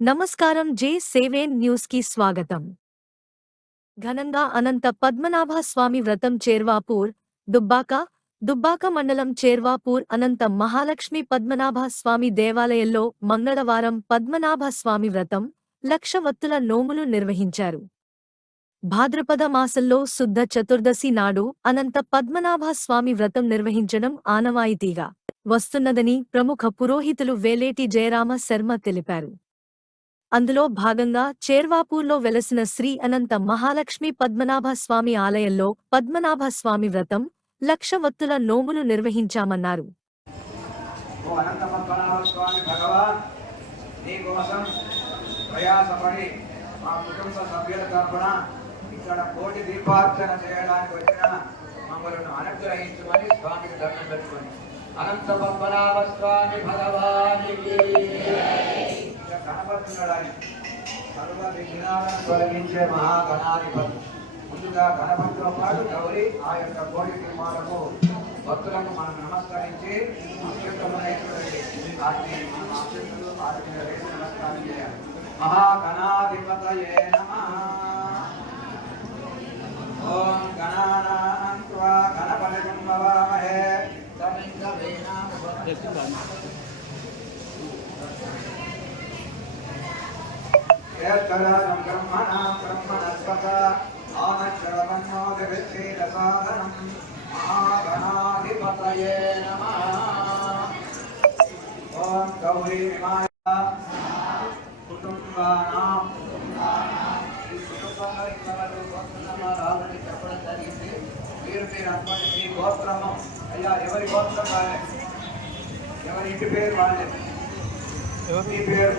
నమస్కారం జే సేవేన్ న్యూస్కి స్వాగతం. ఘనంగా అనంత పద్మనాభ స్వామి వ్రతం చేర్వాపూర్ దుబ్బాక దుబ్బాక మండలం చేర్వాపూర్ అనంత మహాలక్ష్మి పద్మనాభ స్వామి దేవాలయంలో మంగళవారం పద్మనాభ స్వామి వ్రతం లక్ష వత్తుల నోములు నిర్వహించారు. భాద్రపద మాసంలో శుద్ధ చతుర్దశి నాడు అనంత పద్మనాభ స్వామి వ్రతం నిర్వహించడం ఆనవాయితీగా వస్తున్నదని ప్రముఖ పురోహితులు వేలేటి జయరామ శర్మ తెలిపారు. అందులో భాగంగా చేర్వాపూర్లో వెలసిన శ్రీ అనంత మహాలక్ష్మి పద్మనాభ స్వామి ఆలయంలో పద్మనాభ స్వామి వ్రతం లక్ష వత్తుల నోములు నిర్వహించామన్నారు. అనంత పద్మనాభ స్వామి భగవాన్ ఇక్కడ కోటి దీపార్చన చేయడానికి వచ్చిన మమ్మల్ని అనుగ్రహించమని స్వామికి దండం పెట్టుకొని అనంత పద్మనాభ స్వామి భగవానికి. గణపతున్నాడని సర్వ విఘ్నాలను తొలగించే మహాగణాధిపతి. ముందుగా గణపతితో పాటు గౌరి ఆ యొక్క కోడి దీపాలకు భక్తులకు మనం నమస్కరించి అత్యుత్తమైనటువంటి వాటిని మనం అత్యుత్తలు వాటి మీద వేసి నమస్కారం చేయాలి. మహాగణాధిపతయే ఓం గణానాం త్వా గణపతిం భవామహే ఏత్తరాజం బ్రహ్మణాం బ్రహ్మణస్పత ఆనశ్రవన్నోదివిచ్ఛేదసాధనం మహాగణాధిపతయే నమః. ఓం గౌరీ నిమాయ కుటుంబానాం. చెప్పడం జరిగింది. మీరు మీరు అనుకోండి మీ గోత్రము. అయ్యా ఎవరి గోత్రం వాళ్ళే ఎవరి ఇంటి పేరు వాళ్ళే మీ పేరు?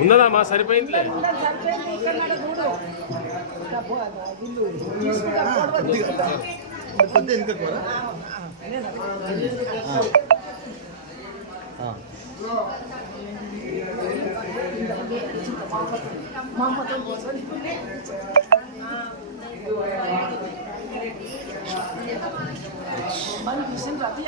ఉన్నదా మా సరిపోయింది? మన విషయం ప్రతి